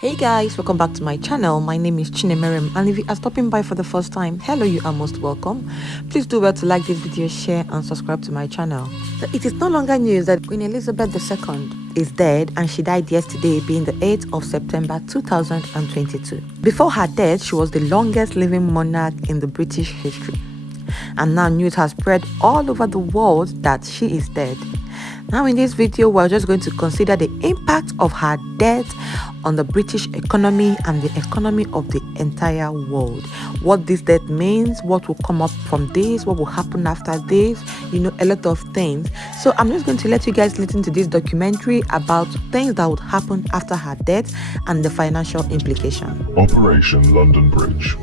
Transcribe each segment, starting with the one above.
Hey guys, welcome back to my channel. My name is Chinemerem, and if you are stopping by for the first time, hello, you are most welcome. Please do well to like this video, share and subscribe to my channel. So it is no longer news that Queen Elizabeth II is dead, and she died yesterday, being the 8th of September 2022. Before her death, she was the longest living monarch in the British history. And now news has spread all over the world that she is dead. Now in this video, we're just going to consider the impact of her death on the British economy and the economy of the entire world. What this death means, what will come up from this, what will happen after this, a lot of things. So I'm just going to let you guys listen to this documentary about things that would happen after her death and the financial implication. Operation London Bridge.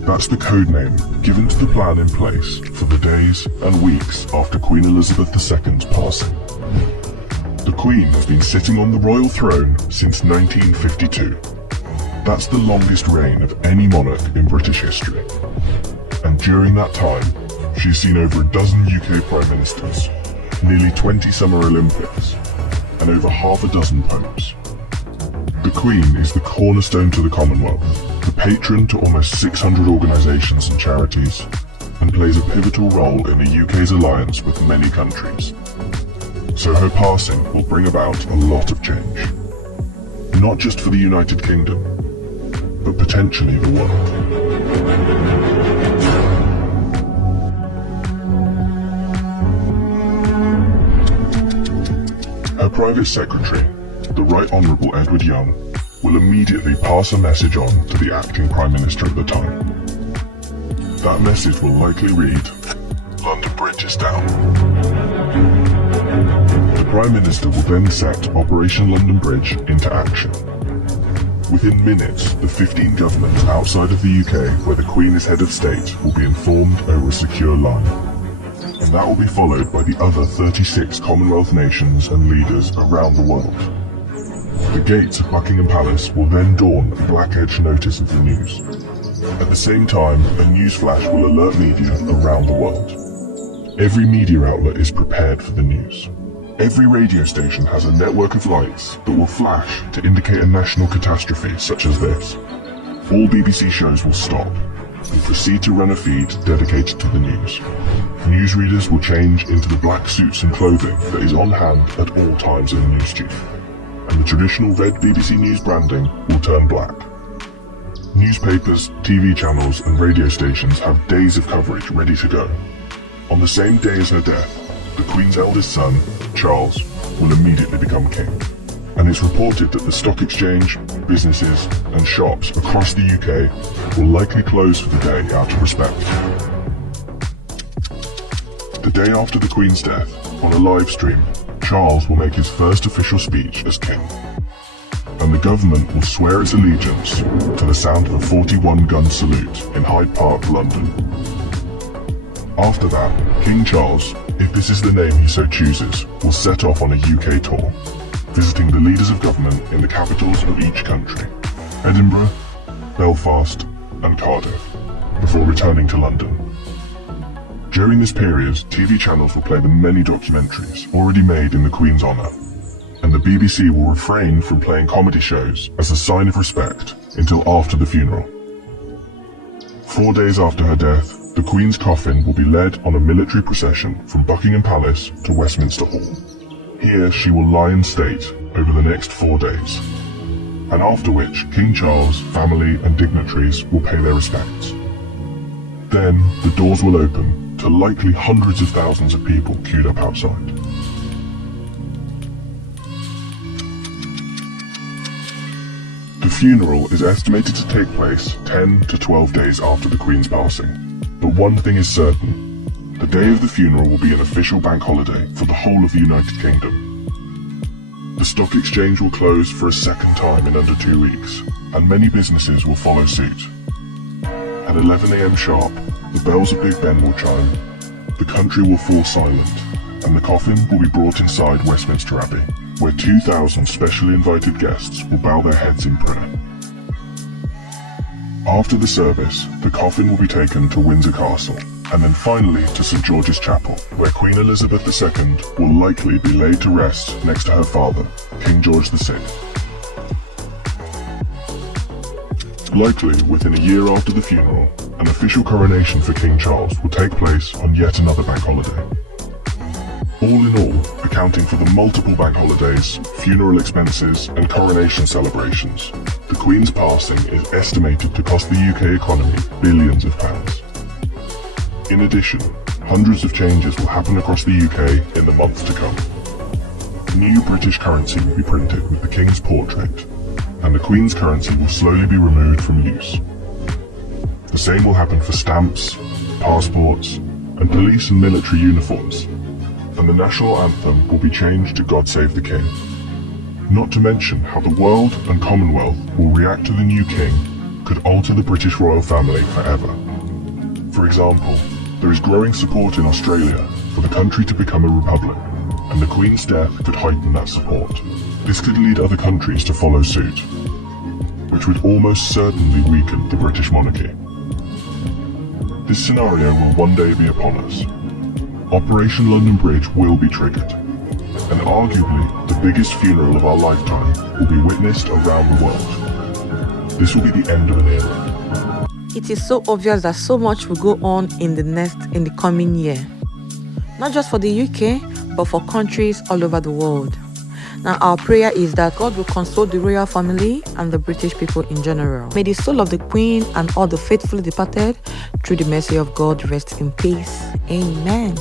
That's the code name given to the plan in place for the days and weeks after Queen Elizabeth II's passing. The Queen has been sitting on the royal throne since 1952. That's the longest reign of any monarch in British history. And during that time, she's seen over a dozen UK Prime Ministers, nearly 20 Summer Olympics, and over half a dozen popes. The Queen is the cornerstone to the Commonwealth, the patron to almost 600 organisations and charities, and plays a pivotal role in the UK's alliance with many countries. So her passing will bring about a lot of change. Not just for the United Kingdom, but potentially the world. Her private secretary, the Right Honourable Edward Young, will immediately pass a message on to the acting Prime Minister at the time. That message will likely read, "London Bridge is down." The Prime Minister will then set Operation London Bridge into action. Within minutes, the 15 governments outside of the UK where the Queen is head of state will be informed over a secure line. And that will be followed by the other 36 Commonwealth nations and leaders around the world. The gates of Buckingham Palace will then dawn a black edge notice of the news. At the same time, a news flash will alert media around the world. Every media outlet is prepared for the news. Every radio station has a network of lights that will flash to indicate a national catastrophe such as this. All BBC shows will stop and proceed to run a feed dedicated to the news. Newsreaders will change into the black suits and clothing that is on hand at all times in the news studio. And the traditional red BBC News branding will turn black. Newspapers, TV channels and radio stations have days of coverage ready to go. On the same day as her death, the Queen's eldest son, Charles, will immediately become king. And it's reported that the stock exchange, businesses and shops across the UK will likely close for the day out of respect. The day after the Queen's death, on a live stream, Charles will make his first official speech as king, and the government will swear its allegiance to the sound of a 41-gun salute in Hyde Park, London. After that, King Charles, if this is the name he so chooses, will set off on a UK tour, visiting the leaders of government in the capitals of each country, Edinburgh, Belfast and Cardiff, before returning to London. During this period, TV channels will play the many documentaries already made in the Queen's honour, and the BBC will refrain from playing comedy shows as a sign of respect until after the funeral. 4 days after her death, the Queen's coffin will be led on a military procession from Buckingham Palace to Westminster Hall. Here she will lie in state over the next 4 days, and after which King Charles, family and dignitaries will pay their respects. Then the doors will open to likely hundreds of thousands of people queued up outside. The funeral is estimated to take place 10 to 12 days after the Queen's passing. But one thing is certain, the day of the funeral will be an official bank holiday for the whole of the United Kingdom. The stock exchange will close for a second time in under 2 weeks, and many businesses will follow suit. At 11 AM sharp, the bells of Big Ben will chime, the country will fall silent, and the coffin will be brought inside Westminster Abbey, where 2,000 specially invited guests will bow their heads in prayer. After the service, the coffin will be taken to Windsor Castle, and then finally to St George's Chapel, where Queen Elizabeth II will likely be laid to rest next to her father, King George VI. Likely within a year after the funeral, an official coronation for King Charles will take place on yet another bank holiday. All in all, accounting for the multiple bank holidays, funeral expenses and coronation celebrations, the Queen's passing is estimated to cost the UK economy billions of pounds. In addition, hundreds of changes will happen across the UK in the months to come. New British currency will be printed with the King's portrait, and the Queen's currency will slowly be removed from use. The same will happen for stamps, passports, and police and military uniforms, and the national anthem will be changed to God Save the King. Not to mention how the world and Commonwealth will react to the new king could alter the British royal family forever. For example, there is growing support in Australia for the country to become a republic, and the Queen's death could heighten that support. This could lead other countries to follow suit, which would almost certainly weaken the British monarchy. This scenario will one day be upon us. Operation London Bridge will be triggered, and arguably the biggest funeral of our lifetime will be witnessed around the world. This will be the end of an era. It is so obvious that so much will go on in the coming year. Not just for the UK, but for countries all over the world. Now our prayer is that God will console the royal family and the British people in general. May the soul of the Queen and all the faithfully departed, through the mercy of God, rest in peace. Amen.